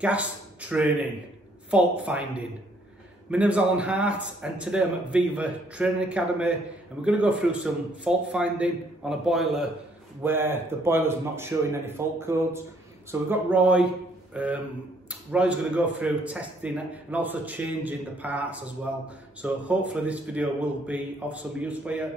gas training, fault finding. My name's Alan Hart and today I'm at Viva Training Academy and we're going to go through some fault finding on a boiler where the boiler's not showing any fault codes. So we've got Roy. Roy's going to go through testing and also changing the parts as well. So hopefully this video will be of some use for you.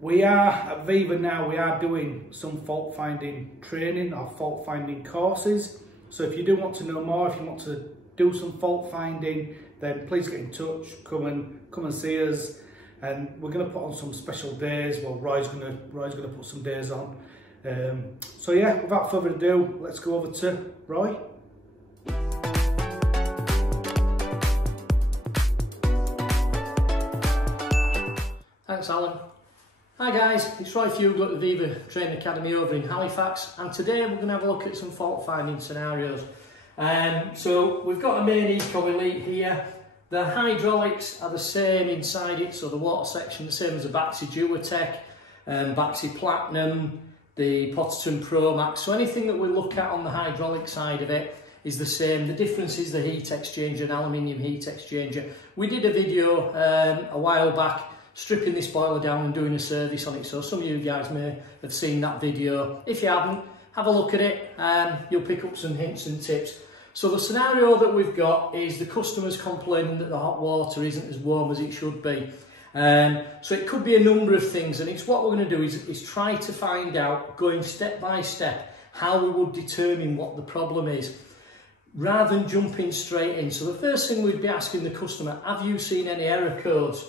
We are at Viva now, we are doing some fault finding training or fault finding courses. So if you do want to know more, if you want to do some fault finding, then please get in touch, come and see us. And we're going to put on some special days. Well, Roy's going to put some days on. So yeah, without further ado, let's go over to Roy. Thanks, Alan. Hi guys, it's Roy Fugler at the Viva Training Academy over in Halifax, and today we're going to have a look at some fault finding scenarios. So we've got a main Eco Elite here. The hydraulics are the same inside it, so the water section the same as the Baxi Duotech, Baxi Platinum, the Potterton Pro Max. So anything that we look at on the hydraulic side of it is the same. The difference is the heat exchanger, an aluminium heat exchanger. We did a video a while back stripping this boiler down and doing a service on it, so some of you guys may have seen that video. If you haven't, have a look at it, you'll pick up some hints and tips. So the scenario that we've got is the customer's complaining that the hot water isn't as warm as it should be. So it could be a number of things, and it's what we're going to do is try to find out, going step by step, how we would determine what the problem is, rather than jumping straight in. So the first thing we'd be asking the customer, have you seen any error codes?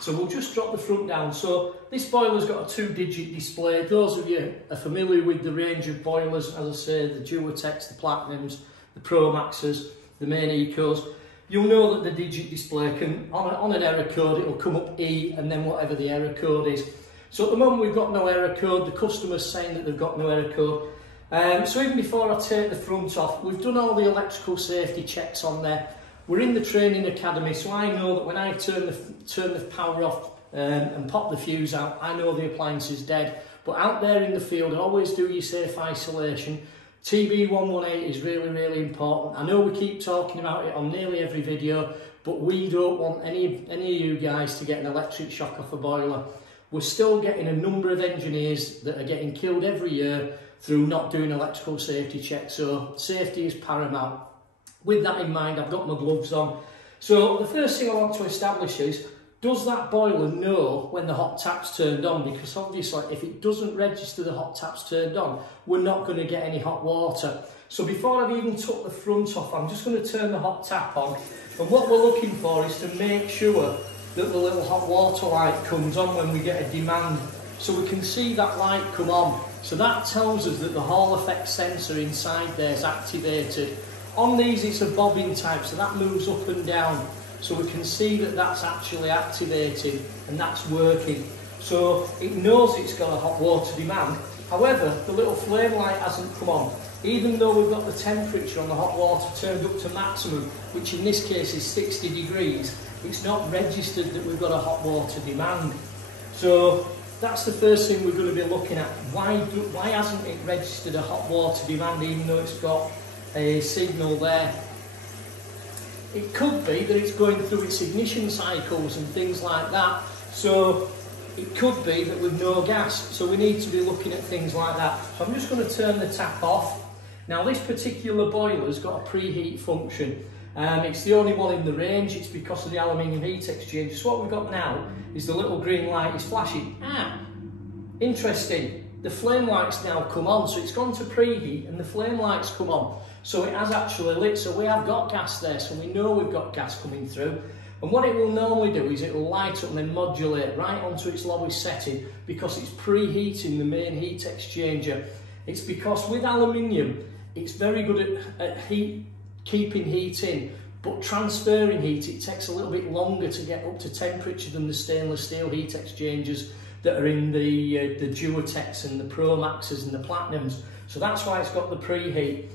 So we'll just drop the front down. So this boiler's got a 2-digit display. Those of you are familiar with the range of boilers, as I say, the Duotechs, the Platinums, the Pro Maxes, the main Ecos, you'll know that the digit display can, on an error code, it will come up E and then whatever the error code is. So at the moment we've got no error code, the customer's saying that they've got no error code. So even before I take the front off, we've done all the electrical safety checks on there. We're in the training academy, so I know that when I turn the power off and pop the fuse out, I know the appliance is dead. But out there in the field, always do your safe isolation. TB118 is really, really important. I know we keep talking about it on nearly every video, but we don't want any of you guys to get an electric shock off a boiler. We're still getting a number of engineers that are getting killed every year through not doing electrical safety checks, so safety is paramount. With that in mind, I've got my gloves on. So the first thing I want to establish is, does that boiler know when the hot tap's turned on? Because obviously if it doesn't register the hot tap's turned on, we're not going to get any hot water. So before I've even took the front off, I'm just going to turn the hot tap on. And what we're looking for is to make sure that the little hot water light comes on when we get a demand. So we can see that light come on. So that tells us that the Hall effect sensor inside there is activated. On these it's a bobbin type, so that moves up and down. So we can see that that's actually activated and that's working. So it knows it's got a hot water demand. However, the little flame light hasn't come on. Even though we've got the temperature on the hot water turned up to maximum, which in this case is 60 degrees, it's not registered that we've got a hot water demand. So that's the first thing we're going to be looking at. Why hasn't it registered a hot water demand even though it's got a signal there? It could be that it's going through its ignition cycles and things like that. So it could be that with no gas. So we need to be looking at things like that. So I'm just going to turn the tap off. Now this particular boiler's got a preheat function. It's the only one in the range. It's because of the aluminium heat exchanger. So what we've got now is the little green light is flashing. Interesting. The flame lights now come on. So it's gone to preheat and the flame lights come on. So it has actually lit, so we have got gas there, so we know we've got gas coming through. And what it will normally do is it will light up and then modulate right onto its lowest setting because it's preheating the main heat exchanger. It's because with aluminium, it's very good at keeping heat in, but transferring heat, it takes a little bit longer to get up to temperature than the stainless steel heat exchangers that are in the Duotechs and the Pro Maxes and the Platinums. So that's why it's got the preheat.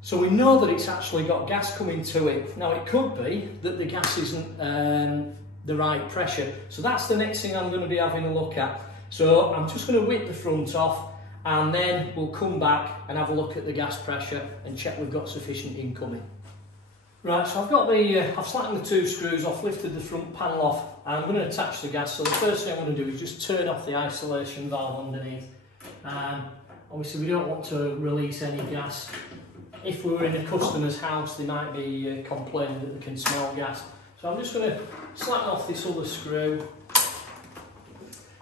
So we know that it's actually got gas coming to it. Now it could be that the gas isn't the right pressure. So that's the next thing I'm going to be having a look at. So I'm just going to whip the front off and then we'll come back and have a look at the gas pressure and check we've got sufficient incoming. Right, so I've got I've slackened the 2 screws off, lifted the front panel off, and I'm going to attach the gas. So the first thing I'm going to do is just turn off the isolation valve underneath. Obviously we don't want to release any gas. If we were in a customer's house, they might be complaining that they can smell gas. So I'm just going to slacken off this other screw,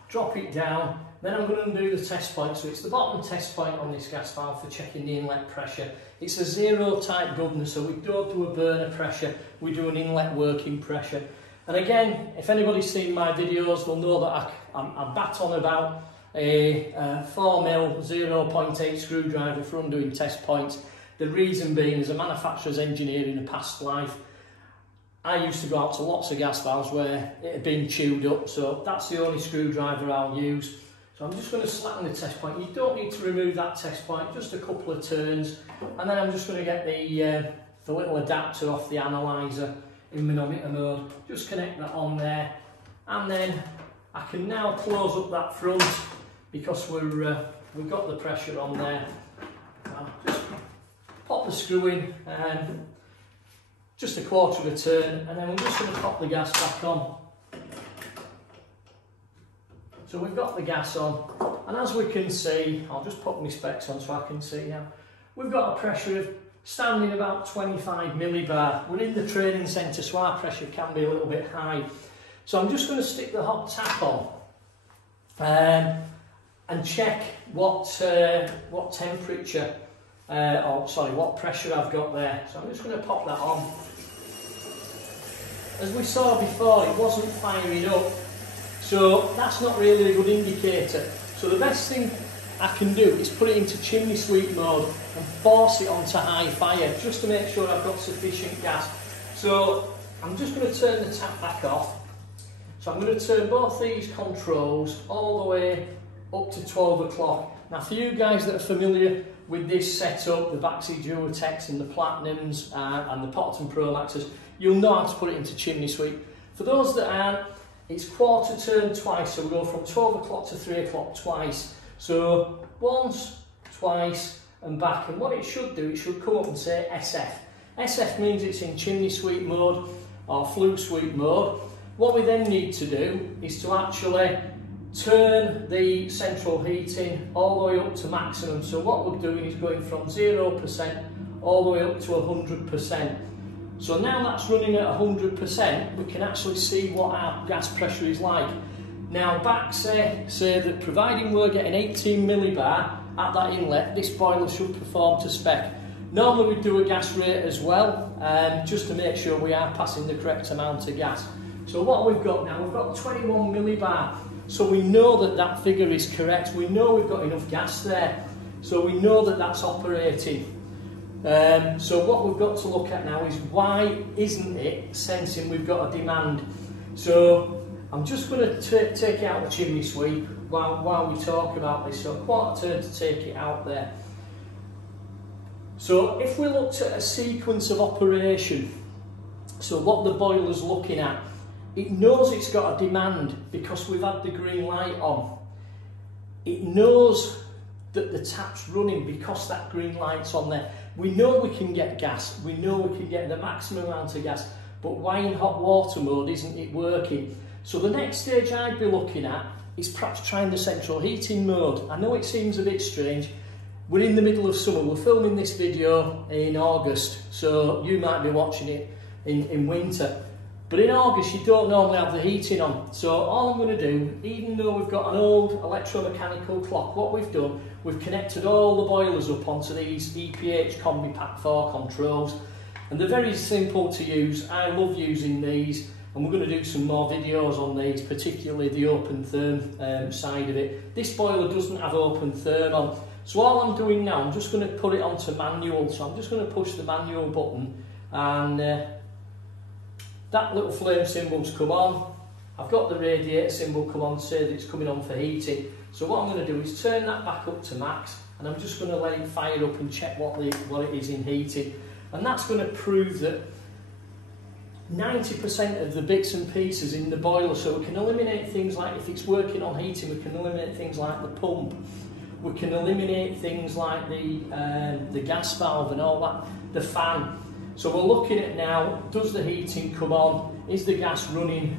drop it down, then I'm going to undo the test point. So it's the bottom test point on this gas valve for checking the inlet pressure. It's a 0 type governor, so we don't do a burner pressure, we do an inlet working pressure. And again, if anybody's seen my videos, they'll know that I bat on about a 4mm 0.8 screwdriver for undoing test points. The reason being, as a manufacturer's engineer in a past life, I used to go out to lots of gas valves where it had been chewed up, so that's the only screwdriver I'll use. So I'm just going to slacken the test point. You don't need to remove that test point, just a couple of turns, and then I'm just going to get the little adapter off the analyzer in manometer mode. Just connect that on there, and then I can now close up that front because we've got the pressure on there. I'll just pop the screw in, just a quarter of a turn, and then we're just going to pop the gas back on. So we've got the gas on, and as we can see, I'll just put my specs on so I can see now, we've got a pressure of standing about 25 millibar. We're in the training centre, so our pressure can be a little bit high. So I'm just going to stick the hot tap on and check what temperature, what pressure I've got there. So I'm just going to pop that on. As we saw before, it wasn't firing up. So that's not really a good indicator. So the best thing I can do is put it into chimney sweep mode and force it onto high fire just to make sure I've got sufficient gas. So I'm just going to turn the tap back off. So I'm going to turn both these controls all the way up to 12 o'clock. Now for you guys that are familiar with this setup, the Baxi Duotex and the Platinums and the Potterton Pro Maxes, you'll know how to put it into chimney sweep. For those that aren't, it's quarter turn twice, so we go from 12 o'clock to 3 o'clock twice. So once, twice and back, and what it should do, it should come up and say SF. SF means it's in chimney sweep mode or flue sweep mode. What we then need to do is to actually turn the central heating all the way up to maximum. So what we're doing is going from 0% all the way up to 100%. So now that's running at 100%, we can actually see what our gas pressure is like. Now back say that providing we're getting 18 millibar at that inlet, this boiler should perform to spec. Normally we do a gas rate as well, just to make sure we are passing the correct amount of gas. So what we've got now, we've got 21 millibar. So we know that that figure is correct, we know we've got enough gas there. So we know that that's operating. So what we've got to look at now is why isn't it sensing we've got a demand. So I'm just going to take out the chimney sweep while we talk about this. So a quarter turn to take it out there. So if we looked at a sequence of operation, so what the boiler's looking at, it knows it's got a demand because we've had the green light on. It knows that the tap's running because that green light's on there. We know we can get gas, we know we can get the maximum amount of gas, but why in hot water mode isn't it working? So the next stage I'd be looking at is perhaps trying the central heating mode. I know it seems a bit strange. We're in the middle of summer, we're filming this video in August, so you might be watching it in winter. But in August you don't normally have the heating on. So all I'm going to do, even though we've got an old electromechanical clock, what we've done, we've connected all the boilers up onto these EPH Combi Pack 4 controls. And they're very simple to use. I love using these, and we're going to do some more videos on these, particularly the open therm side of it. This boiler doesn't have open therm on. So all I'm doing now, I'm just going to put it onto manual. So I'm just going to push the manual button, and that little flame symbol's come on. I've got the radiator symbol come on to say that it's coming on for heating. So what I'm going to do is turn that back up to max, and I'm just going to let it fire up and check what it is in heating. And that's going to prove that 90% of the bits and pieces in the boiler, so we can eliminate things like, if it's working on heating, we can eliminate things like the pump. we can eliminate things like the gas valve and all that, the fan. So we're looking at now, does the heating come on? Is the gas running?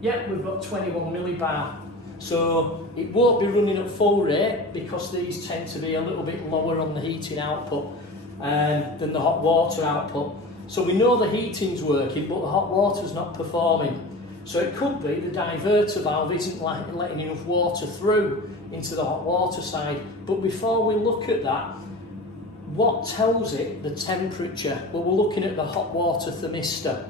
Yep, we've got 21 millibar. So it won't be running at full rate because these tend to be a little bit lower on the heating output than the hot water output. So we know the heating's working, but the hot water's not performing. So it could be the diverter valve isn't letting enough water through into the hot water side. But before we look at that, what tells it the temperature? Well, we're looking at the hot water thermistor.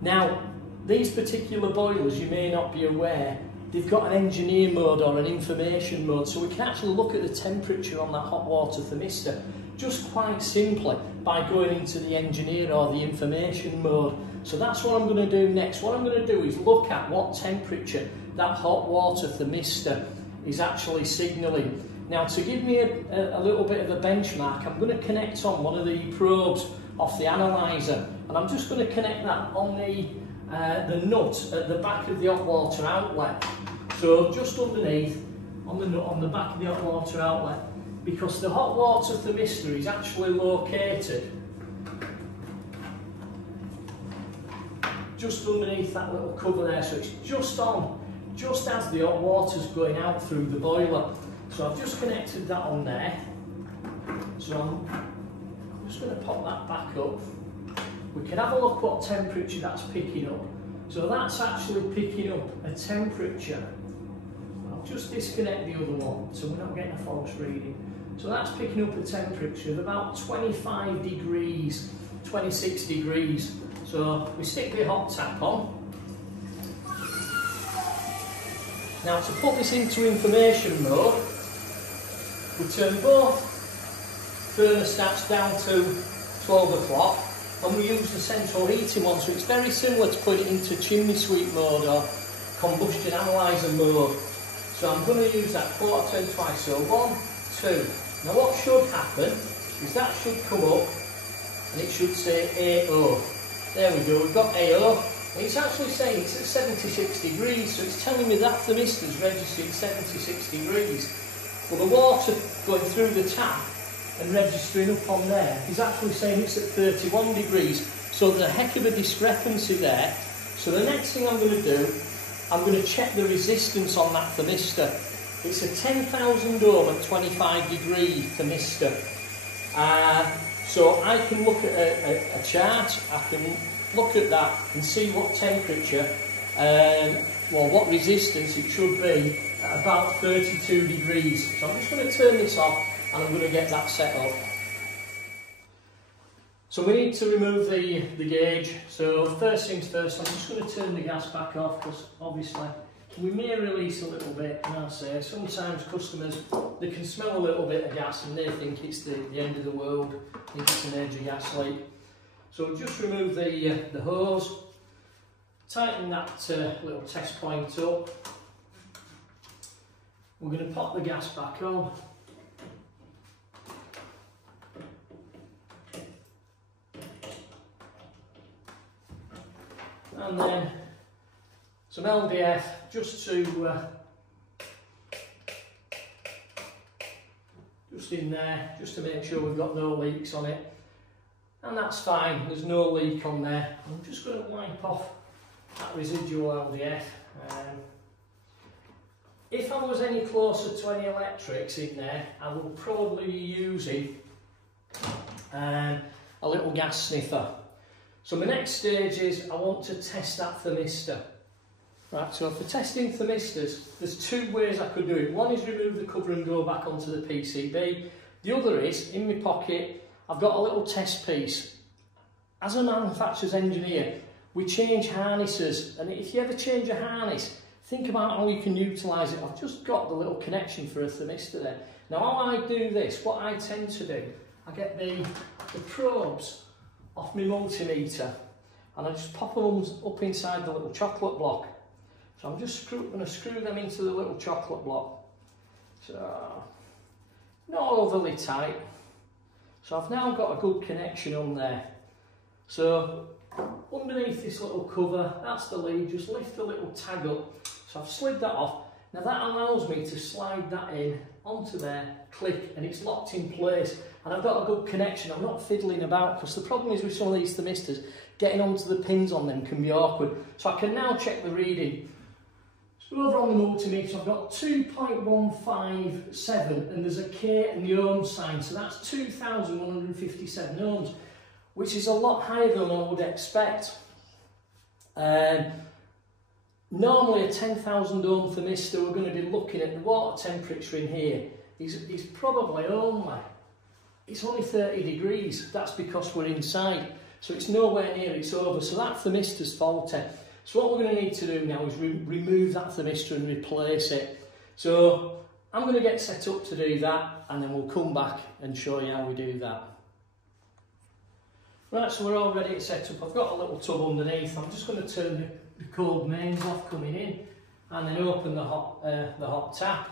Now, these particular boilers, you may not be aware, they've got an engineer mode or an information mode, so we can actually look at the temperature on that hot water thermistor just quite simply by going into the engineer or the information mode. So that's what I'm going to do next. What I'm going to do is look at what temperature that hot water thermistor is actually signalling. Now, to give me a little bit of a benchmark, I'm going to connect on one of the probes off the analyzer, and I'm just going to connect that on the nut at the back of the hot water outlet. So just underneath, on the nut on the back of the hot water outlet, because the hot water thermistor is actually located just underneath that little cover there, so it's just on, just as the hot water's going out through the boiler. So I've just connected that on there. So I'm just going to pop that back up. We can have a look what temperature that's picking up. So that's actually picking up a temperature. I'll just disconnect the other one so we're not getting a false reading. So that's picking up a temperature of about 25 degrees, 26 degrees. So we stick the hot tap on. Now, to put this into information mode, we turn both thermostats down to 12 o'clock and we use the central heating one, so it's very similar to put it into chimney sweep mode or combustion analyzer mode. So I'm going to use that quarter turn twice, so 1, 2. Now what should happen is that should come up and it should say AO. There we go, we've got AO. And it's actually saying it's at 76 degrees, so it's telling me that thermistor's registered 76 degrees. Well, the water going through the tap and registering up on there is actually saying it's at 31 degrees. So there's a heck of a discrepancy there. So the next thing I'm going to do, I'm going to check the resistance on that thermistor. It's a 10,000 ohm at 25 degree thermistor. So I can look at a chart, I can look at that and see what temperature, well, what resistance it should be at about 32 degrees. So I'm just going to turn this off and I'm going to get that set up. So we need to remove the gauge. So first things first, I'm just going to turn the gas back off because obviously we may release a little bit, and I say sometimes customers, they can smell a little bit of gas and they think it's the end of the world, think it's an edge of gas leak. So just remove the hose, tighten that little test point up. We're going to pop the gas back on. And then some LDF just in there, just to make sure we've got no leaks on it. And that's fine, there's no leak on there. I'm just going to wipe off that residual LDF. If I was any closer to any electrics in there, I would probably be using a little gas sniffer. So my next stage is I want to test that thermistor. Right, so for testing thermistors, there's two ways I could do it. One is remove the cover and go back onto the PCB. The other is, in my pocket, I've got a little test piece. As a manufacturer's engineer, we change harnesses, and if you ever change a harness, think about how you can utilise it. I've just got the little connection for a thermistor there. Now how I do this, what I tend to do, I get the probes off my multimeter and I just pop them up inside the little chocolate block. So I'm just going to screw them into the little chocolate block. So, not overly tight. So I've now got a good connection on there. So underneath this little cover, that's the lead, just lift the little tag up. So I've slid that off. Now that allows me to slide that in onto there, click, and it's locked in place. And I've got a good connection. I'm not fiddling about, because the problem is with some of these thermistors, getting onto the pins on them can be awkward. So I can now check the reading. So over on the multimeter, I've got 2.157, and there's a K and the ohm sign, so that's 2,157 ohms, which is a lot higher than I would expect. Normally a 10,000 ohm thermistor, we're going to be looking at the water temperature in here, is probably it's only 30 degrees. That's because we're inside, so it's nowhere near it's over, so that thermistor's faulty. So what we're going to need to do now is remove that thermistor and replace it. So I'm going to get set up to do that, and then we'll come back and show you how we do that. Right, so we're all ready to set up. I've got a little tub underneath. I'm just going to turn the cold mains off coming in, and then open the hot tap.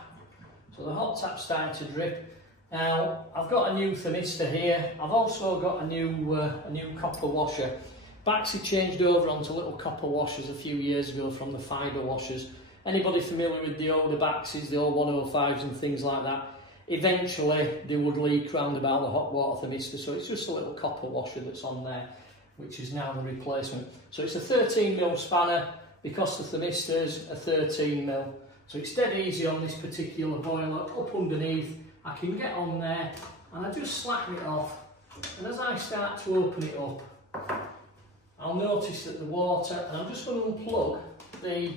So the hot tap's starting to drip. Now I've got a new thermistor here. I've also got a new copper washer. Baxi changed over onto little copper washers a few years ago from the fibre washers. Anybody familiar with the older Baxis, the old 105s and things like that, eventually they would leak round about the hot water thermistor, so it's just a little copper washer that's on there, which is now the replacement. So it's a 13mm spanner, because the thermistor's a 13mm. So it's dead easy on this particular boiler. Up underneath, I can get on there and I just slacken it off, and as I start to open it up, I'll notice that the water, and I'm just going to unplug the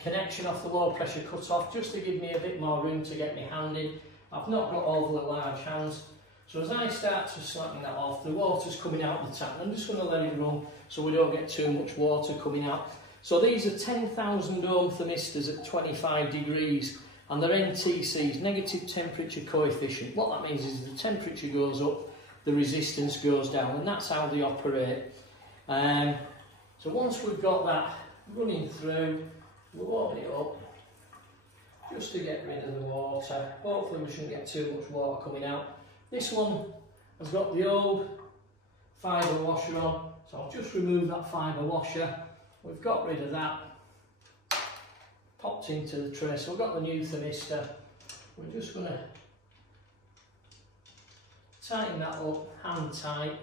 connection off the low pressure cut-off just to give me a bit more room to get my hand in. I've not got overly large hands, so as I start to slacken that off, the water's coming out the tap, and I'm just going to let it run so we don't get too much water coming out. So these are 10,000 ohm thermistors at 25 degrees, and they're NTCs, negative temperature coefficient. What that means is the temperature goes up, the resistance goes down, and that's how they operate. So once we've got that running through, we'll open it up just to get rid of the water. Hopefully we shouldn't get too much water coming out. This one has got the old fibre washer on, so I'll just remove that fibre washer. We've got rid of that, popped into the tray, so we've got the new thermistor. We're just going to tighten that up, hand tight,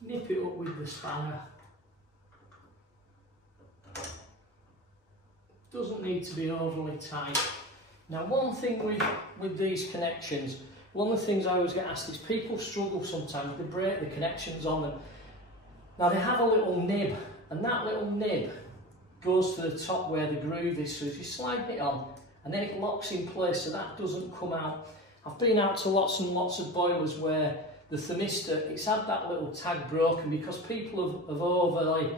nip it up with the spanner. Doesn't need to be overly tight. Now one thing with these connections, one of the things I always get asked is people struggle sometimes, they break the connections on them. Now they have a little nib, and that little nib goes to the top where the groove is, so as you slide it on, and then it locks in place so that doesn't come out. I've been out to lots and lots of boilers where the thermistor, it's had that little tag broken because people have overly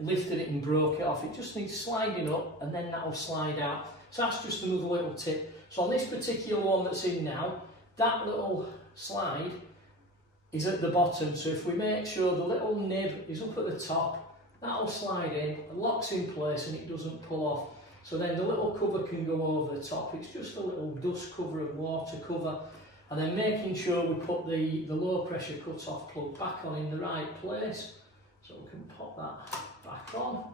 lifted it and broke it off. It just needs sliding up, and then that'll slide out. So that's just another little tip. So on this particular one that's in now, that little slide is at the bottom. So if we make sure the little nib is up at the top, that'll slide in, locks in place, and it doesn't pull off. So then the little cover can go over the top. It's just a little dust cover and water cover. And then making sure we put the low pressure cut-off plug back on in the right place. So we can pop that back on.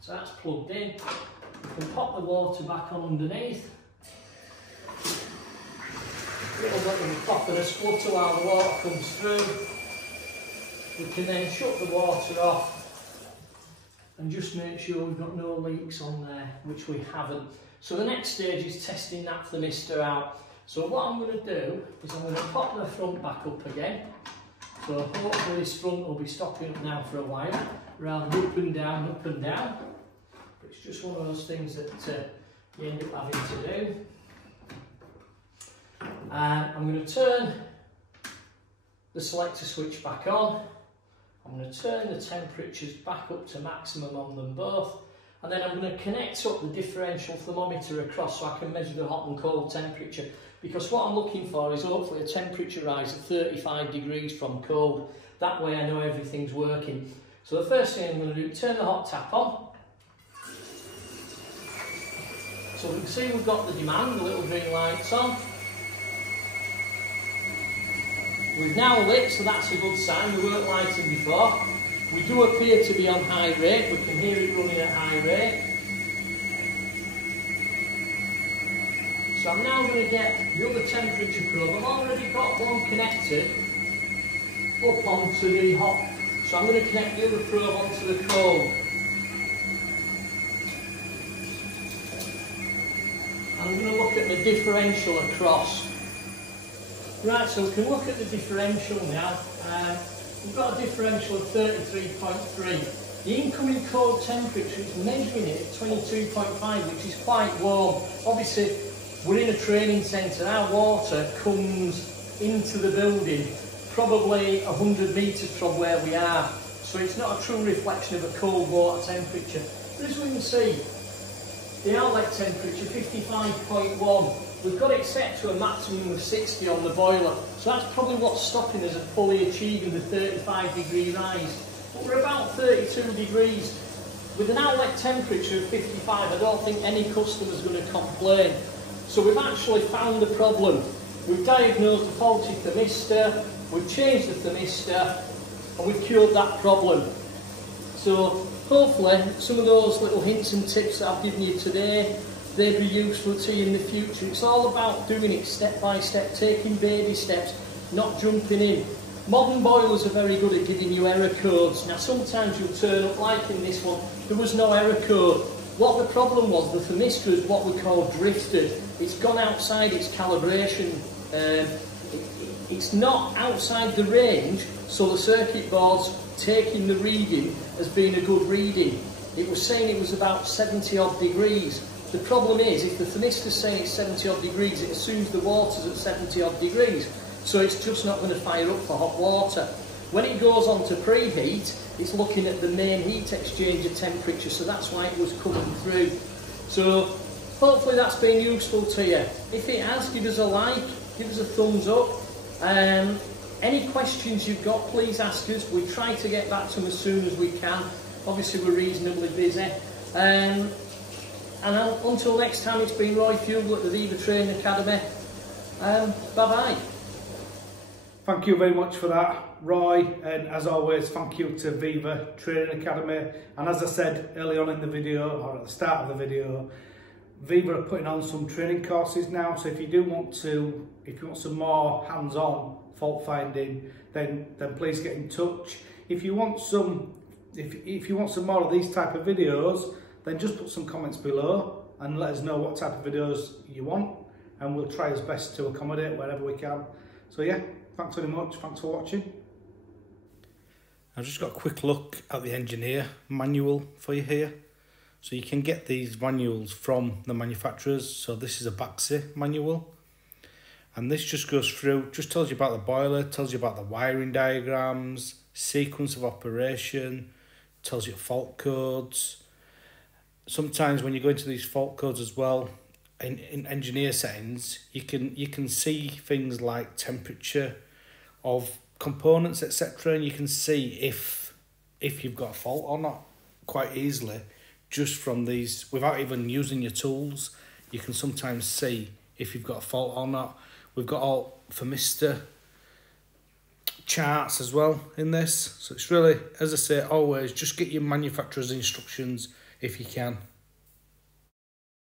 So that's plugged in. We can pop the water back on underneath. A little bit of the top of the sputter while the water comes through. We can then shut the water off and just make sure we've got no leaks on there, which we haven't. So the next stage is testing that thermistor out. So what I'm going to do is I'm going to pop the front back up again. So hopefully this front will be stopping up now for a while, rather than up and down, up and down. But it's just one of those things that you end up having to do. And I'm going to turn the selector switch back on. I'm going to turn the temperatures back up to maximum on them both. And then I'm going to connect up the differential thermometer across so I can measure the hot and cold temperature. Because what I'm looking for is hopefully a temperature rise at 35 degrees from cold. That way I know everything's working. So the first thing I'm going to do is turn the hot tap on. So we can see we've got the demand, the little green light's on. We've now lit, so that's a good sign. We weren't lighting before. We do appear to be on high rate. We can hear it running at high rate. So I'm now going to get the other temperature probe. I've already got one connected up onto the hot. So I'm going to connect the other probe onto the cold. And I'm going to look at the differential across. Right, so we can look at the differential now. We've got a differential of 33.3. The incoming cold temperature is measuring it at 22.5, which is quite warm. Obviously, we're in a training centre. Our water comes into the building probably 100 metres from where we are. So it's not a true reflection of a cold water temperature. But as we can see, the outlet temperature, 55.1. We've got it set to a maximum of 60 on the boiler. So that's probably what's stopping us at fully achieving the 35-degree rise. But we're about 32 degrees. With an outlet temperature of 55, I don't think any customer's going to complain. So we've actually found the problem. We've diagnosed the faulty thermistor, we've changed the thermistor, and we've cured that problem. So hopefully some of those little hints and tips that I've given you today, they'll be useful to you in the future. It's all about doing it step by step, taking baby steps, not jumping in. Modern boilers are very good at giving you error codes. Now sometimes you'll turn up, like in this one, there was no error code. What the problem was, the thermistor is what we call drifted. It's gone outside its calibration. It's not outside the range, so the circuit board's taking the reading as being a good reading. It was saying it was about 70 odd degrees. The problem is, if the thermistor's saying it's 70 odd degrees, it assumes the water's at 70 odd degrees. So it's just not going to fire up for hot water. When it goes on to preheat, it's looking at the main heat exchanger temperature, so that's why it was coming through. So hopefully that's been useful to you. If it has, give us a like, give us a thumbs up. Any questions you've got, please ask us. We try to get back to them as soon as we can. Obviously we're reasonably busy. And until next time, it's been Roy Fugler at the Viva Training Academy. Bye-bye. Thank you very much for that, Roy, and as always, thank you to Viva Training Academy. And as I said early on in the video, or at the start of the video, Viva are putting on some training courses now, so if you want some more hands-on fault finding, then please get in touch. If you want some more of these type of videos, then just put some comments below and let us know what type of videos you want, and we'll try as best to accommodate wherever we can. So yeah, thanks very much, thanks for watching. I've just got a quick look at the engineer manual for you here. So you can get these manuals from the manufacturers. So this is a Baxi manual. And this just goes through, just tells you about the boiler, tells you about the wiring diagrams, sequence of operation, tells you fault codes. Sometimes when you go into these fault codes as well, in engineer settings, you can see things like temperature of components, etc., and you can see if you've got a fault or not quite easily just from these, without even using your tools. You can sometimes see if you've got a fault or not. We've got all thermistor charts as well in this, so it's really, as I say, always just get your manufacturer's instructions if you can.